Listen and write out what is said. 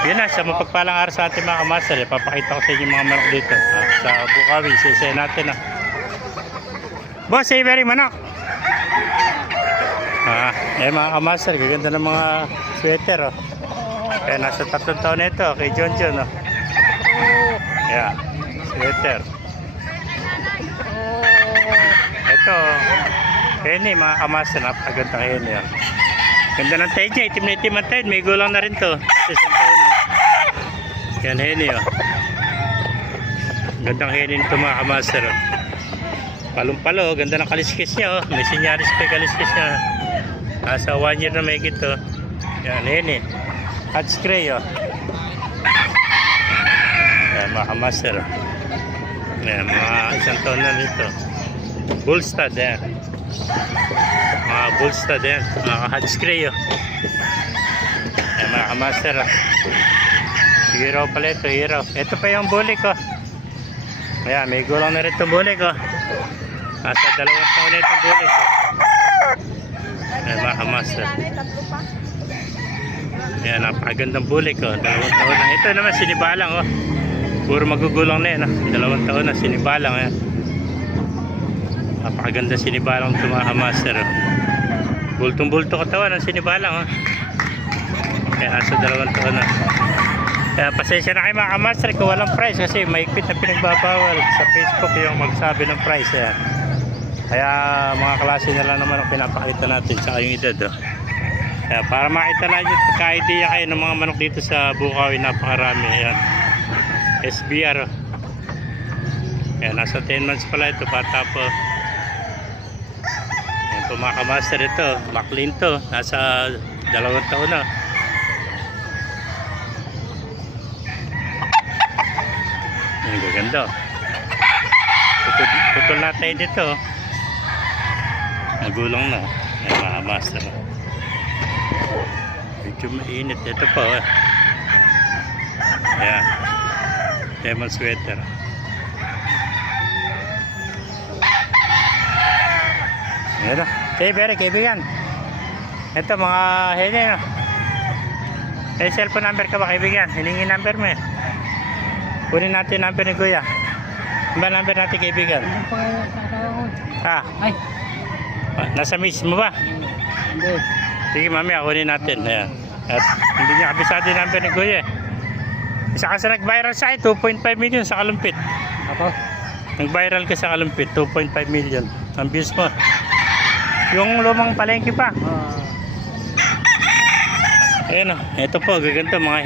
Yun na, sa mapagpalang araw sa ating mga kamaster, papakita ko sa inyo mga manok dito sa Bukawi, sisay natin. Boss, very manok. Mga kamaster, gaganda ng mga sweater. Kaya nasa 3 taon na ito kay John John. Sweater. Ito, Henny mga kamaster, napakagandang Henny. Ganda ng tayo niya, itim na itim ang tayo. May gulang na rin to. Kasi 1 taon na. Yan Henny. Gandang Henny nito mga kamaster. Palong-palo, ganda ng kaliskis niya. May sinyaris pa yung kaliskis niya. Nasa 1 year na may gito. Yan Henny. Hot spray. Yan mga kamaster. Yan mga 1 taon na nito. Bullstad yan. Mga bullstad yan. Mga hot spray. Yan mga kamaster. Hero pala ito, hero. Ito pa yung bully ko. Ayan, may gulang na rin itong bully ko. Nasa 2 taon na itong bully ko. Ayan mga kamaster. Ayan, napakagandang bully ko. 2 taon na. Ito naman sinibalang. Puro magugulang na yan. 2 taon na sinibalang. Ayan. Napakaganda sinibalang ito mga kamaster. Bultong-bulto katawan ang sinibalang. Kaya nasa 2 taon na. Kaya pasensya na kayo mga kamaster kung walang price kasi maigpit na pinagbabawal sa Facebook yung magsabi ng price. Kaya mga klase na lang naman ang pinapakita natin sa yung edad. Kaya para makita na nyo pagka-idea kayo ng mga manok dito sa Bukawi, napakarami. Ayan. SBR. Kaya nasa 10 months pala ito, bata po. Ayan po mga kamaster, ito Maclean to, nasa 2 taon na. Ang gaganda. Putol na tayo dito. Nagulong na. Ayan mga master. Medyo mainit. Ito po. Ayan. Lemon sweater. Ayan na. Very kaibigan. Ito mga Henny. May cellphone number ka ba kaibigan? Hiningi number mo. Kunin natin number ni Kuya. Ano ba number natin kaibigan? Ay. Nasa miss mo ba? Hindi. Sige mamaya kunin natin. Ayan. At hindi niya kabisado yung number ni Kuya. Isa ka sa nag-viral sa 2.5 million sa Kalumpit. Ako? Nag-viral ka sa Kalumpit, 2.5 million. Ang views mo. Yung lumang palengke pa. Ayan o. Ito po, gaganda mga